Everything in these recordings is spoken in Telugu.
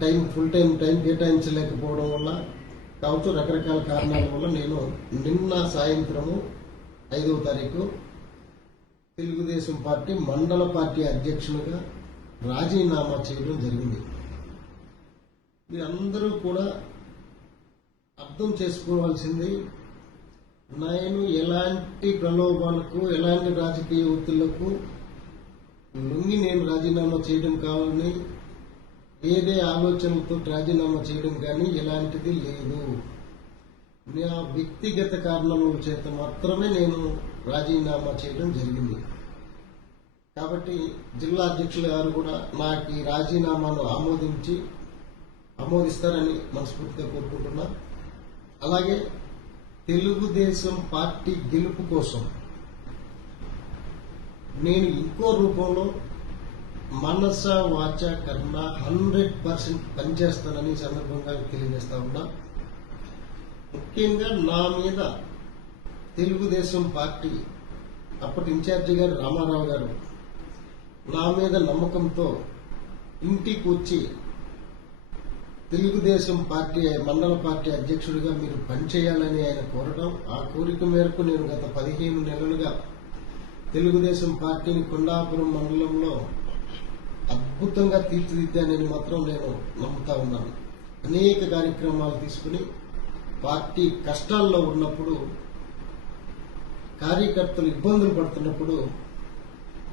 టైం ఫుల్ టైం టైం కేటాయించలేకపోవడం వల్ల కావచ్చు రకరకాల కారణాల వల్ల నేను నిన్న సాయంత్రము ఐదవ తారీఖు తెలుగుదేశం పార్టీ మండల పార్టీ అధ్యక్షులుగా రాజీనామా చేయడం జరిగింది. మీరందరూ కూడా అర్థం చేసుకోవాల్సింది నేను ఎలాంటి ప్రలోభాలకు ఎలాంటి రాజకీయ ఒత్తిళ్ళకు లొంగి నేను రాజీనామా చేయడం కావాలని ఏదే ఆలోచనతో రాజీనామా చేయడం కానీ ఎలాంటిది లేదు. నా వ్యక్తిగత కారణముల చేత మాత్రమే నేను రాజీనామా చేయడం జరిగింది. కాబట్టి జిల్లా అధ్యక్షులు గారు కూడా నాకు ఈ రాజీనామాను ఆమోదించి ఆమోదిస్తారని మనస్ఫూర్తిగా కోరుకుంటున్నా. అలాగే తెలుగుదేశం పార్టీ గెలుపు కోసం నేను ఇంకో రూపంలో మనస వాచ కర్మ హండ్రెడ్ పర్సెంట్ పనిచేస్తానని సందర్భంగా తెలియజేస్తా ఉన్నా. ముఖ్యంగా నా మీద తెలుగుదేశం పార్టీ అప్పటి ఇన్ఛార్జి గారు రామారావు గారు నా మీద నమ్మకంతో ఇంటికి వచ్చి తెలుగుదేశం పార్టీ మండల పార్టీ అధ్యక్షుడిగా మీరు పనిచేయాలని ఆయన కోరడం ఆ కోరిక మేరకు నేను గత పదిహేను నెలలుగా తెలుగుదేశం పార్టీని కొండాపురం మండలంలో అద్భుతంగా తీర్చిదిద్దానని మాత్రం నేను నమ్ముతా ఉన్నాను. అనేక కార్యక్రమాలు తీసుకుని పార్టీ కష్టాల్లో ఉన్నప్పుడు కార్యకర్తలు ఇబ్బందులు పడుతున్నప్పుడు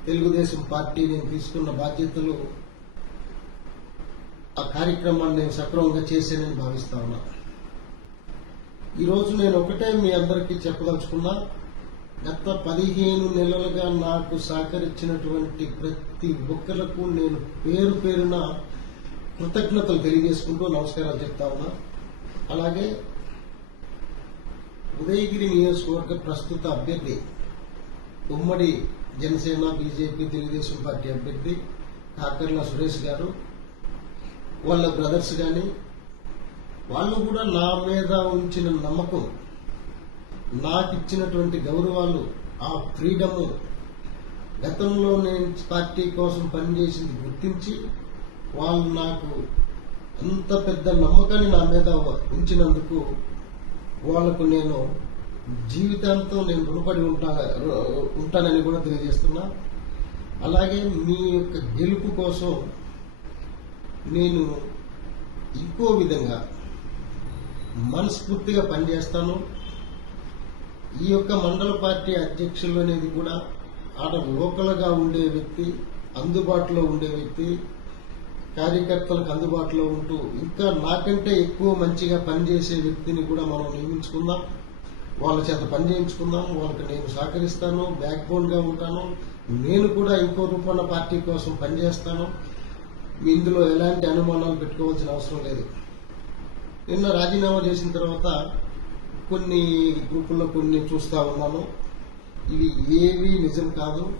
తెలుగుదేశం పార్టీ నేను తీసుకున్న బాధ్యతలు ఆ కార్యక్రమాన్ని నేను సక్రమంగా చేశానని భావిస్తా ఉన్నా. ఈరోజు నేను ఒకటే మీ అందరికీ చెప్పదలుచుకున్నా. గత పదిహేను నెలలుగా నాకు సహకరించినటువంటి ప్రతి ఒక్కరికి నేను పేరు పేరున కృతజ్ఞతలు తెలియజేసుకుంటూ నమస్కారాలు చెప్తా ఉన్నా. అలాగే ఉదయగిరి నియోజకవర్గ ప్రస్తుత అభ్యర్థి ఉమ్మడి జనసేన బీజేపీ తెలుగుదేశం పార్టీ అభ్యర్థి కాకర్ల సురేష్ గారు వాళ్ళ బ్రదర్స్ కానీ వాళ్ళు కూడా నా మీద ఉంచిన నమ్మకం నాకు ఇచ్చినటువంటి గౌరవాలు ఆ ఫ్రీడము గతంలో నేను పార్టీ కోసం పనిచేసింది గుర్తించి వాళ్ళు నాకు అంత పెద్ద నమ్మకాన్ని నా మీద ఉంచినందుకు వాళ్ళకు నేను జీవితాంతం నేను రుణపడి ఉంటా ఉంటానని కూడా తెలియజేస్తున్నా. అలాగే మీ యొక్క గెలుపు కోసం నేను ఇంకో విధంగా మనస్ఫూర్తిగా పనిచేస్తాను. ఈ యొక్క మండల పార్టీ అధ్యక్షులు అనేది కూడా ఆడ లోకల్గా ఉండే వ్యక్తి అందుబాటులో ఉండే వ్యక్తి కార్యకర్తలకు అందుబాటులో ఉంటూ ఇంకా నాకంటే ఎక్కువ మంచిగా పనిచేసే వ్యక్తిని కూడా మనం నియమించుకుందాం. వాళ్ళ చేత పని చేయించుకుందాం వాళ్ళకి నేను సహకరిస్తాను బ్యాక్ బోన్గా ఉంటాను నేను కూడా ఇంకో రూపాన పార్టీ కోసం పనిచేస్తాను. ఇందులో ఎలాంటి అనుమానాలు పెట్టుకోవాల్సిన అవసరం లేదు. నిన్న రాజీనామా చేసిన తర్వాత కొన్ని గ్రూపుల్లో కొన్ని చూస్తా ఉన్నాను. ఇవి ఏవి నిజం కాదు.